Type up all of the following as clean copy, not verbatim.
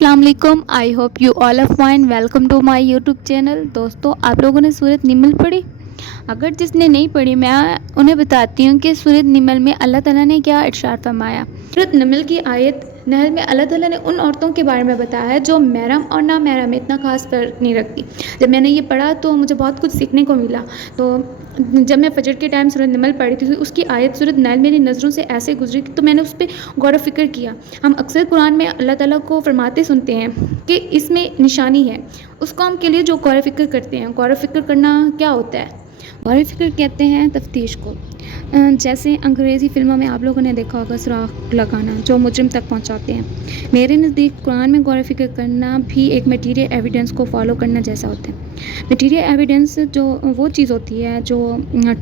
अस्सलाम वालेकुम। I hope you all are fine. Welcome to my YouTube channel. दोस्तों, आप लोगों ने सूरत निमल पढ़ी? अगर जिसने नहीं पढ़ी, मैं उन्हें बताती हूँ कि सूरत निमल में अल्लाह ताला ने क्या इरशाद फरमाया। सूरत निमल की आयत नहल में अल्लाह ताला ने उन औरतों के बारे में बताया है जो महरम और ना महरम में इतना खास फ़र्क नहीं रखती। जब मैंने ये पढ़ा तो मुझे बहुत कुछ सीखने को मिला। तो जब मैं फजर के टाइम सूरत निमल पढ़ी थी तो उसकी आयत सूरत नहल मेरी नज़रों से ऐसे गुजरी तो मैंने उस पर गौर व फिक्र किया। हम अक्सर कुरान में अल्लाह ताला को फरमाते सुनते हैं कि इसमें निशानी है। उस कौम के लिए जो गौर व फिक्र करते हैं। गौर व फिक्र करना क्या होता है? गौर व फिक्र कहते हैं तफ्तीश को। जैसे अंग्रेज़ी फ़िल्मों में आप लोगों ने देखा होगा सुराख लगाना, जो मुजरिम तक पहुंचाते हैं। मेरे नज़दीक कुरान में गौर व फिक्र करना भी एक मटीरियल एविडेंस को फॉलो करना जैसा होता है। मटीरियल एविडेंस जो वो चीज़ होती है जो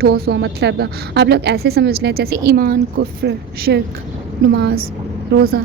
ठोस हो, मतलब आप लोग ऐसे समझ लें जैसे ईमान, कुफ्र, शिर्क, नमाज, रोज़ा।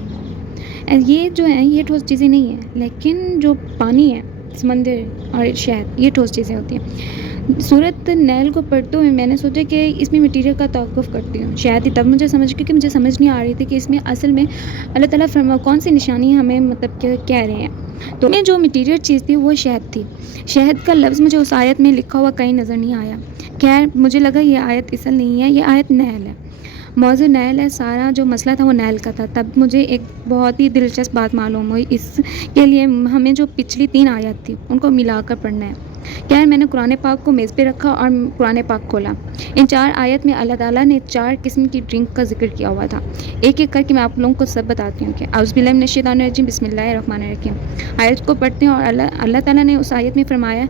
ये जो है ये ठोस चीज़ें नहीं हैं, लेकिन जो पानी है, समंदर और शहद, ये ठोस चीज़ें होती हैं। सूरत नहल को पढ़ते हुए मैंने सोचा कि इसमें मटीरियल का तवक़्क़ुफ़ करती हूँ। शायद ही तब मुझे समझ, क्योंकि मुझे समझ नहीं आ रही थी कि इसमें असल में अल्लाह ताला कौन सी निशानी हमें मतलब कह रहे हैं। तो मैं जो मटीरियल चीज़ थी वो शहद थी। शहद का लफ्ज़ मुझे उस आयत में लिखा हुआ कहीं नज़र नहीं आया। खैर, मुझे लगा ये आयत असल नहीं है, ये आयत नहल है। मौज़ू नहल है। सारा जो मसला था वो नहल का था। तब मुझे एक बहुत ही दिलचस्प बात मालूम हुई। इसके लिए हमें जो पिछली 3 आयत थी उनको मिलाकर पढ़ना है। खैर, मैंने कुरान पाक को मेज़ पे रखा और कुरान पाक खोला। इन 4 आयत में अल्लाह ताला ने 4 किस्म की ड्रिंक का ज़िक्र किया हुआ था। एक-एक करके मैं आप लोगों को सब बताती हूँ कि औज़ु बिल्लाहि मिनश शैतानिर रजीम, बिस्मिल्लाहिर्रहमानिर्रहीम। आयत को पढ़ते हैं और अल्लाह ताला ने उस आयत में फरमाया,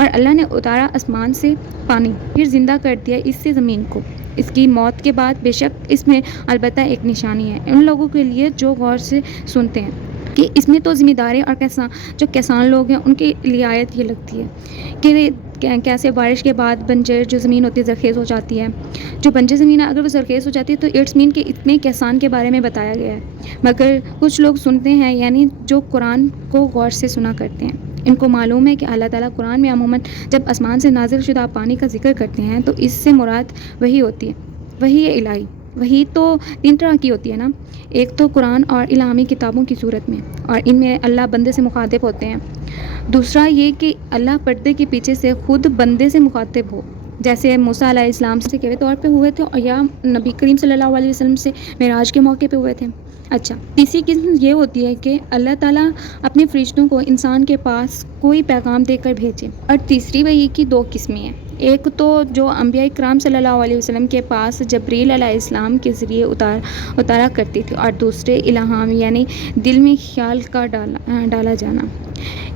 और अल्लाह ने उतारा आसमान से पानी, फिर ज़िंदा कर दिया इससे ज़मीन को। इसकी मौत के बाद बेशक इसमें अलबत्ता एक निशानी है उन लोगों के लिए जो गौर से सुनते हैं। कि इसमें तो ज़िम्मेदारी और किसान लोग हैं उनके लिए आयत ये लगती है कि कैसे बारिश के बाद बंजर जो ज़मीन होती है ज़रख़ेज़ हो जाती है। जो बंजर ज़मीन है अगर वो ज़रख़ेज़ हो जाती है तो इट्स मीन कि इतने किसान के बारे में बताया गया है। मगर कुछ लोग सुनते हैं, यानी जो कुरान को गौर से सुना करते हैं। इनको मालूम है कि अल्लाह ताला कुरान में अमूमन जब आसमान से नाज़िल शुदा पानी का ज़िक्र करते हैं तो इससे मुराद वही होती है, वही है इलाही। वही तो 3 तरह की होती है ना, एक तो कुरान और इल्हामी किताबों की सूरत में, और इनमें अल्लाह बंदे से मुखातिब होते हैं। दूसरा ये कि अल्लाह पर्दे के पीछे से खुद बंदे से मुखातिब हो, जैसे मूसा अलैहिस्सलाम से के तौर पे हुए थे, और या नबी करीम सल्लल्लाहु अलैहि वसल्लम से मेराज के मौके पे हुए थे। अच्छा, तीसरी किस्म ये होती है कि अल्लाह ताला अपने फरिश्तों को इंसान के पास कोई पैगाम देकर भेजे। और तीसरी वही की 2 किस्में हैं। एक तो जो अंबिया इकराम सल्लल्लाहु अलैहि वसल्लम के पास जबरील अलैहिस्सलाम के ज़रिए उतारा करती थी, और दूसरे इल्हाम यानी दिल में ख्याल का डाला जाना।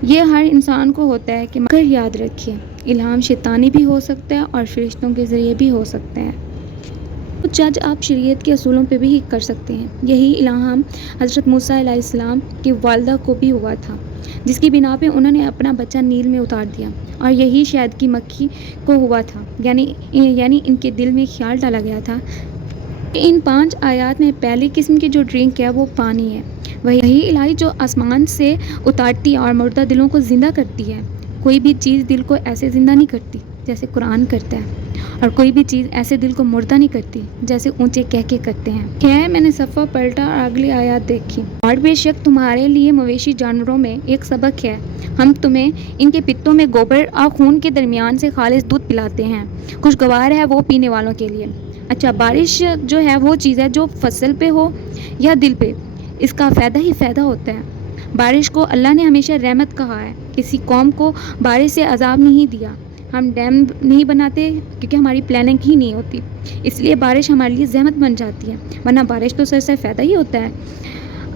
ये हर इंसान को होता है कि मगर याद रखिए, इल्हाम शैतानी भी हो सकता है और फरिश्तों के ज़रिए भी हो सकता है। तो जज आप शरीयत के असूलों पे भी कर सकते हैं। यही इल्हाम हज़रत मूसा अलैहिस्सलाम की वालिदा को भी हुआ था, जिसकी बिना पे उन्होंने अपना बच्चा नील में उतार दिया, और यही शहद की मक्खी को हुआ था, यानी इनके दिल में ख्याल डाला गया था। इन 5 आयत में पहली किस्म की जो ड्रिंक है वो पानी है। वही इलाही जो आसमान से उतारती है और मुर्दा दिलों को ज़िंदा करती है। कोई भी चीज़ दिल को ऐसे ज़िंदा नहीं करती जैसे कुरान करता है, और कोई भी चीज़ ऐसे दिल को मुर्दा नहीं करती जैसे ऊंचे कह के करते हैं। क्या मैंने सफ़ा पलटा और अगली आयत देखी, और बेशक तुम्हारे लिए मवेशी जानवरों में एक सबक है। हम तुम्हें इनके पित्तों में गोबर और खून के दरमियान से खालिस दूध पिलाते हैं। खुशगवार है वो पीने वालों के लिए। अच्छा, बारिश जो है वो चीज़ है जो फसल पे हो या दिल पे, इसका फ़ायदा ही फ़ायदा होता है। बारिश को अल्लाह ने हमेशा रहमत कहा है। किसी कौम को बारिश से अजाब नहीं दिया। हम डैम नहीं बनाते क्योंकि हमारी प्लानिंग ही नहीं होती, इसलिए बारिश हमारे लिए ज़हमत बन जाती है, वरना बारिश तो सर से फ़ायदा ही होता है।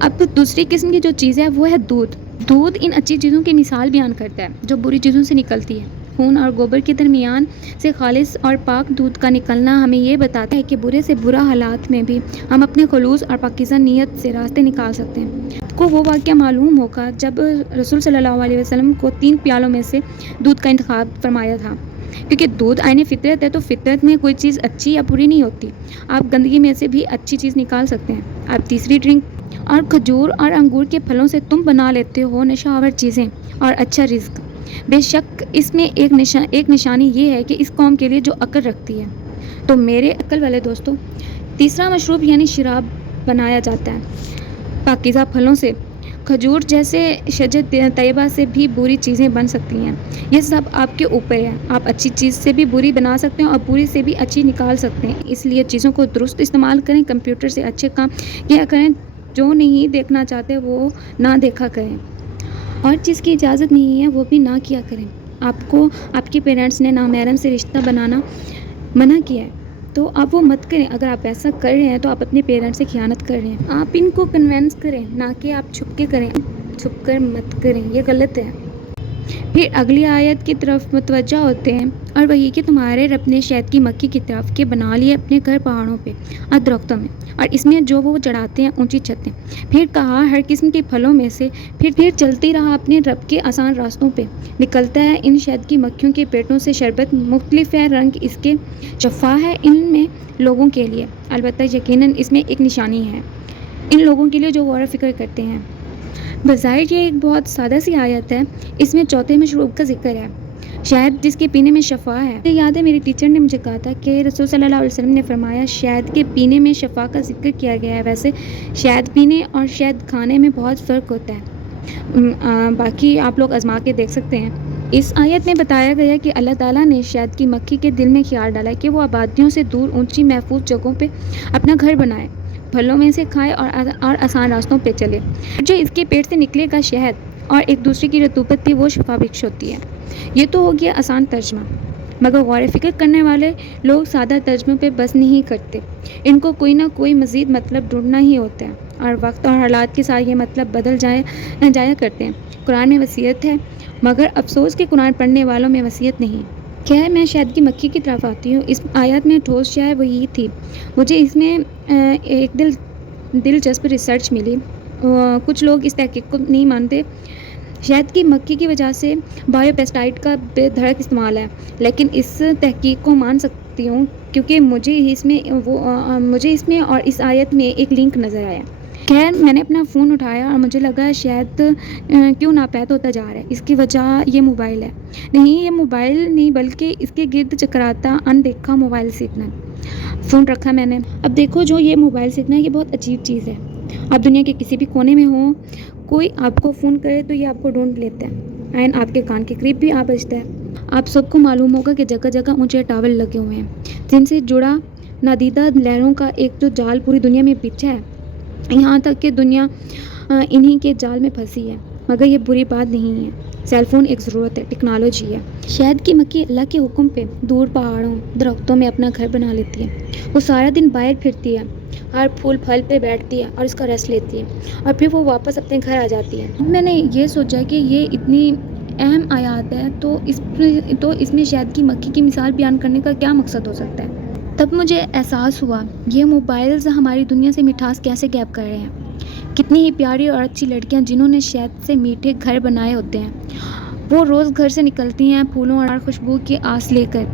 अब दूसरी किस्म की जो चीज़ है वो है दूध। दूध इन अच्छी चीज़ों की मिसाल बयान करता है जो बुरी चीज़ों से निकलती है। खून और गोबर के दरमियान से खालिस और पाक दूध का निकलना हमें ये बताता है कि बुरे से बुरा हालात में भी हम अपने खलूस और पाकीज़ा नीयत से रास्ते निकाल सकते हैं। को वो वाक़या मालूम होगा जब रसूल सल्लल्लाहु अलैहि वसल्लम को 3 प्यालों में से दूध का इंतखाब फरमाया था, क्योंकि दूध आईने फितरत है, तो फितरत में कोई चीज़ अच्छी या बुरी नहीं होती। आप गंदगी में से भी अच्छी चीज़ निकाल सकते हैं। आप तीसरी ड्रिंक, और खजूर और अंगूर के फलों से तुम बना लेते हो नशावर चीज़ें और अच्छा रिज़्क। बेशक इसमें एक निशानी ये है कि इस कौम के लिए जो अक्ल रखती है। तो मेरे अक्ल वाले दोस्तों, तीसरा मशरूब यानी शराब बनाया जाता है पाकीज़ा फलों से। खजूर जैसे शजर तैयबा से भी बुरी चीज़ें बन सकती हैं। ये सब आपके ऊपर है। आप अच्छी चीज़ से भी बुरी बना सकते हैं और बुरी से भी अच्छी निकाल सकते हैं। इसलिए चीज़ों को दुरुस्त इस्तेमाल करें, कंप्यूटर से अच्छे काम किया करें, जो नहीं देखना चाहते वो ना देखा करें, और जिसकी इजाज़त नहीं है वो भी ना किया करें। आपको आपके पेरेंट्स ने नामहरम से रिश्ता बनाना मना किया है तो आप वो मत करें। अगर आप ऐसा कर रहे हैं तो आप अपने पेरेंट्स से खियानत कर रहे हैं। आप इनको कन्विंस करें, ना कि आप छुप के करें। छुप कर मत करें, ये गलत है। फिर अगली आयत की तरफ मुतवज्जा होते हैं, और वही कि तुम्हारे रब ने शहद की मक्खी की तरफ के बना लिए अपने घर पहाड़ों पे और दरख्तों में, और इसमें जो वो चढ़ाते हैं ऊंची छतें। फिर कहा हर किस्म के फलों में से। फिर चलती रहा अपने रब के आसान रास्तों पे। निकलता है इन शहद की मक्खियों के पेटों से शरबत, मुख्तलिफ है रंग इसके, शफा है इनमें लोगों के लिए, अलबत्ता यकीनन इसमें एक निशानी है इन लोगों के लिए जो गौर फ़िक्र करते हैं। बज़ाहिर ये एक बहुत सादा सी आयत है। इसमें चौथे मशरूब का जिक्र है, शहद जिसके पीने में शफा है। मुझे याद है मेरी टीचर ने मुझे कहा था कि रसूल सल्लल्लाहु अलैहि वसल्लम ने फरमाया शहद के पीने में शफा का जिक्र किया गया है। वैसे शहद पीने और शहद खाने में बहुत फ़र्क होता है। बाकी आप लोग आजमा के देख सकते हैं। इस आयत में बताया गया कि अल्लाह ताला ने शहद की मक्खी के दिल में ख्याल डाला कि वो आबादियों से दूर ऊंची महफूज जगहों पे अपना घर बनाए, फलों में से खाए और आसान रास्तों पे चले। जो इसके पेट से निकलेगा शहद और एक दूसरे की रतूबत भी वो शफा बख्श होती है। ये तो हो गया आसान तर्जमा, मगर गौर फ़िक्र करने वाले लोग सादा तर्जमे पे बस नहीं करते। इनको कोई ना कोई मज़ीद मतलब ढूंढना ही होता है, और वक्त और हालात के साथ ये मतलब बदल जाया करते हैं। कुरान में वसीयत है, मगर अफसोस कि कुरान पढ़ने वालों में वसीयत नहीं। खैर, मैं शहद की मक्खी की तरफ आती हूँ। इस आयत में ठोस शाय वही थी। मुझे इसमें एक दिलचस्प रिसर्च मिली। कुछ लोग इस तहकीक को नहीं मानते। शहद की मक्खी की वजह से बायोपेस्टाइड का बेधड़क इस्तेमाल है, लेकिन इस तहकीक को मान सकती हूँ क्योंकि मुझे इसमें और इस आयत में एक लिंक नज़र आया। खैर, मैंने अपना फ़ोन उठाया और मुझे लगा शायद क्यों नापैद होता जा रहा है। इसकी वजह ये मोबाइल है। नहीं, ये मोबाइल नहीं बल्कि इसके गिर्द चकराता अनदेखा मोबाइल सिग्नल। फ़ोन रखा मैंने। अब देखो, जो ये मोबाइल सिग्नल ये बहुत अजीब चीज़ है। आप दुनिया के किसी भी कोने में हो, कोई आपको फ़ोन करे तो ये आपको ढूंढ लेता है, एंड आपके कान के करीब भी आ बजता है। आप सबको मालूम होगा कि जगह जगह ऊंचे टावर लगे हुए हैं जिनसे जुड़ा नादीदा लहरों का एक जो जाल पूरी दुनिया में बिछा है। यहाँ तक कि दुनिया इन्हीं के जाल में फंसी है, मगर ये बुरी बात नहीं है। सेलफोन एक ज़रूरत है, टेक्नोलॉजी है। शहद की मक्खी अल्लाह के हुक्म पे दूर पहाड़ों दरख्तों में अपना घर बना लेती है। वो सारा दिन बाहर फिरती है, हर फूल फल पे बैठती है और इसका रस लेती है, और फिर वो वापस अपने घर आ जाती है। मैंने ये सोचा कि ये इतनी अहम आयत है तो इसमें शहद की मक्खी की मिसाल बयान करने का क्या मकसद हो सकता है। तब मुझे एहसास हुआ ये मोबाइल्स हमारी दुनिया से मिठास कैसे गैप कर रहे हैं। कितनी ही प्यारी और अच्छी लड़कियां जिन्होंने शहद से मीठे घर बनाए होते हैं, वो रोज़ घर से निकलती हैं फूलों और खुशबू की आस लेकर,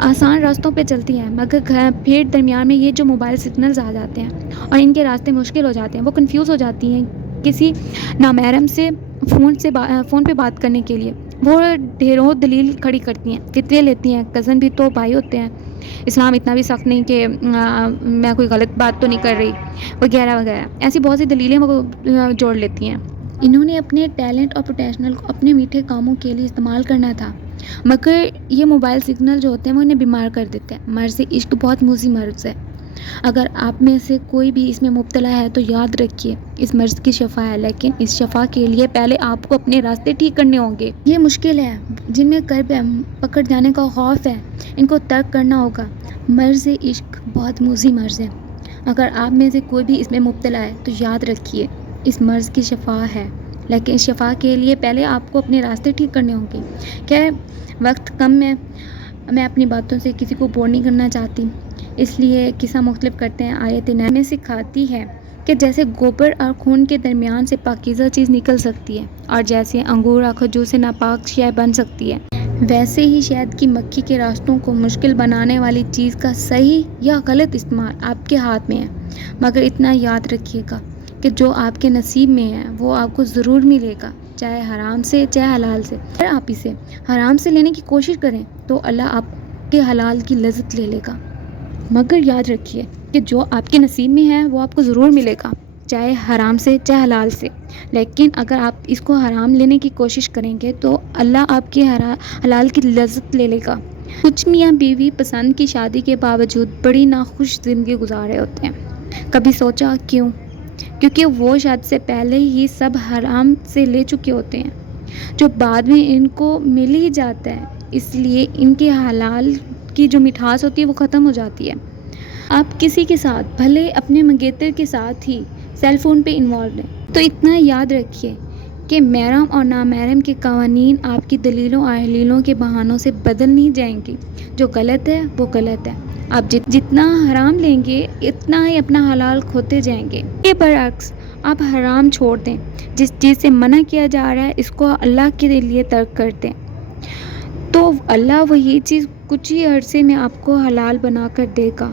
आसान रास्तों पे चलती हैं, मगर फिर दरमियान में ये जो मोबाइल सिग्नल्स आ जाते हैं और इनके रास्ते मुश्किल हो जाते हैं। वो कंफ्यूज हो जाती हैं किसी नामहरम से फ़ोन पे बात करने के लिए। वो ढेरों दलील खड़ी करती हैं, फितरे लेती हैं, कज़न भी तो भाई होते हैं, इस्लाम इतना भी सख्त नहीं कि मैं कोई गलत बात तो नहीं कर रही, वगैरह वगैरह। ऐसी बहुत सी दलीलें वो जोड़ लेती हैं। इन्होंने अपने टैलेंट और पोटेंशियल को अपने मीठे कामों के लिए इस्तेमाल करना था, मगर ये मोबाइल सिग्नल जो होते हैं वो इन्हें बीमार कर देते हैं। मर्ज़ इश्क बहुत मूज़ी मर्ज़ है। अगर आप में से कोई भी इसमें मुब्तला है तो याद रखिए इस मर्ज़ की शफा है, लेकिन इस शफा के लिए पहले आपको अपने रास्ते ठीक करने होंगे। ये मुश्किल है, जिनमें कर्ब पकड़ जाने का खौफ है, इनको तर्क करना होगा। मर्ज़ इश्क बहुत मूज़ी मर्ज़ है। अगर आप में से कोई भी इसमें मुब्तला है तो याद रखिए इस मर्ज़ की शफा है, लेकिन इस शफा के लिए पहले आपको अपने रास्ते ठीक करने होंगे। खैर, वक्त कम है, मैं अपनी बातों से किसी को बोर नहीं करना चाहती, इसलिए किस्सा मुख्तलिफ करते हैं। आयत में सिखाती है कि जैसे गोबर और खून के दरमियान से पाकीज़ा चीज़ निकल सकती है, और जैसे अंगूर और खजूर से नापाक शय बन सकती है, वैसे ही शहद की मक्खी के रास्तों को मुश्किल बनाने वाली चीज़ का सही या गलत इस्तेमाल आपके हाथ में है। मगर इतना याद रखिएगा कि जो आपके नसीब में है वो आपको ज़रूर मिलेगा, चाहे हराम से चाहे हलाल से। अगर आप इसे हराम से लेने की कोशिश करें तो अल्लाह आपके हलाल की लज़्ज़त ले लेगा। मगर याद रखिए कि जो आपके नसीब में है वो आपको ज़रूर मिलेगा, چاہے حرام سے چاہے حلال سے، لیکن اگر آپ اس کو حرام لینے کی کوشش کریں گے تو اللہ آپ کے حلال کی لذت لے لے گا۔ کچھ میاں بیوی پسند کی شادی کے باوجود بڑی ناخوش زندگی گزار رہے ہوتے ہیں۔ کبھی سوچا کیوں؟ کیونکہ وہ شادی سے پہلے ہی سب حرام سے لے چکے ہوتے ہیں، جو بعد میں ان کو مل ہی جاتا ہے، اس لیے ان کے حلال کی جو مٹھاس ہوتی ہے وہ ختم ہو جاتی ہے۔ آپ کسی کے ساتھ، بھلے اپنے منگیتر کے ساتھ ہی سیل فون پہ انوالوڈ ہیں، تو اتنا یاد رکھیے کہ محرم اور نامحرم کے قوانین آپ کی دلیلوں اور احلیلوں کے بہانوں سے بدل نہیں جائیں گی۔ جو غلط ہے وہ غلط ہے۔ آپ جتنا حرام لیں گے اتنا ہی اپنا حلال کھوتے جائیں گے۔ یہ برعکس آپ حرام چھوڑ دیں، جس چیز سے منع کیا جا رہا ہے اس کو اللہ کے لیے ترک کر دیں، تو اللہ وہی چیز کچھ ہی عرصے میں آپ کو حلال بنا کر دے گا۔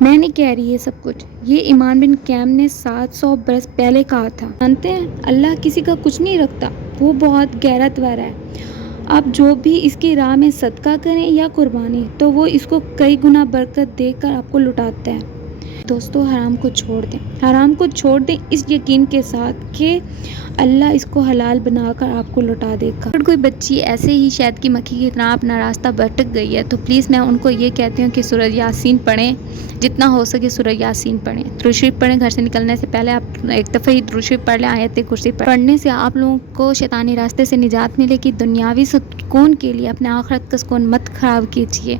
میں نہیں کہہ رہی یہ سب کچھ، یہ امام بن قیم نے 700 برس پہلے کہا تھا۔ جانتے ہیں اللہ کسی کا کچھ نہیں رکھتا، وہ بہت غیرت والا ہے۔ آپ جو بھی اس کی راہ میں صدقہ کریں یا قربانی، تو وہ اس کو کئی گنا برکت دے کر آپ کو لٹاتا ہے۔ دوستو حرام کو چھوڑ دیں، حرام کو چھوڑ دیں اس یقین کے ساتھ کہ اللہ اس کو حلال بنا کر آپ کو لٹا دے گا۔ اگر کوئی بچی ایسے ہی شہد کی مکھی کی طرح اپنا راستہ بھٹک گئی ہے تو پلیز میں ان کو یہ کہتی ہوں کہ سورہ یاسین پڑھیں، جتنا ہو سکے سورہ یاسین پڑھیں، درود شریف پڑھیں۔ گھر سے نکلنے سے پہلے آپ ایک دفعہ ہی درود شریف پڑھ لیں، آیت کرسی پڑھنے سے آپ لوگوں کو شیطانی راستے سے نجات ملے گی۔ دنیاوی سکون کے لیے اپنے آخرت کا سکون مت خراب کیجیے،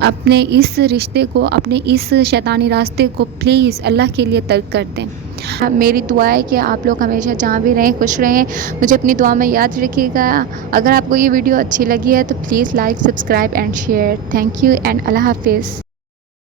اپنے اس رشتے کو، اپنے اس شیطانی راستے کو پلیز اللہ کے لیے ترک کر دیں۔ میری دعا ہے کہ آپ لوگ ہمیشہ جہاں بھی رہیں خوش رہیں، مجھے اپنی دعا میں یاد رکھیے گا۔ اگر آپ کو یہ ویڈیو اچھی لگی ہے تو please like, subscribe and share. Thank you and اللہ حافظ۔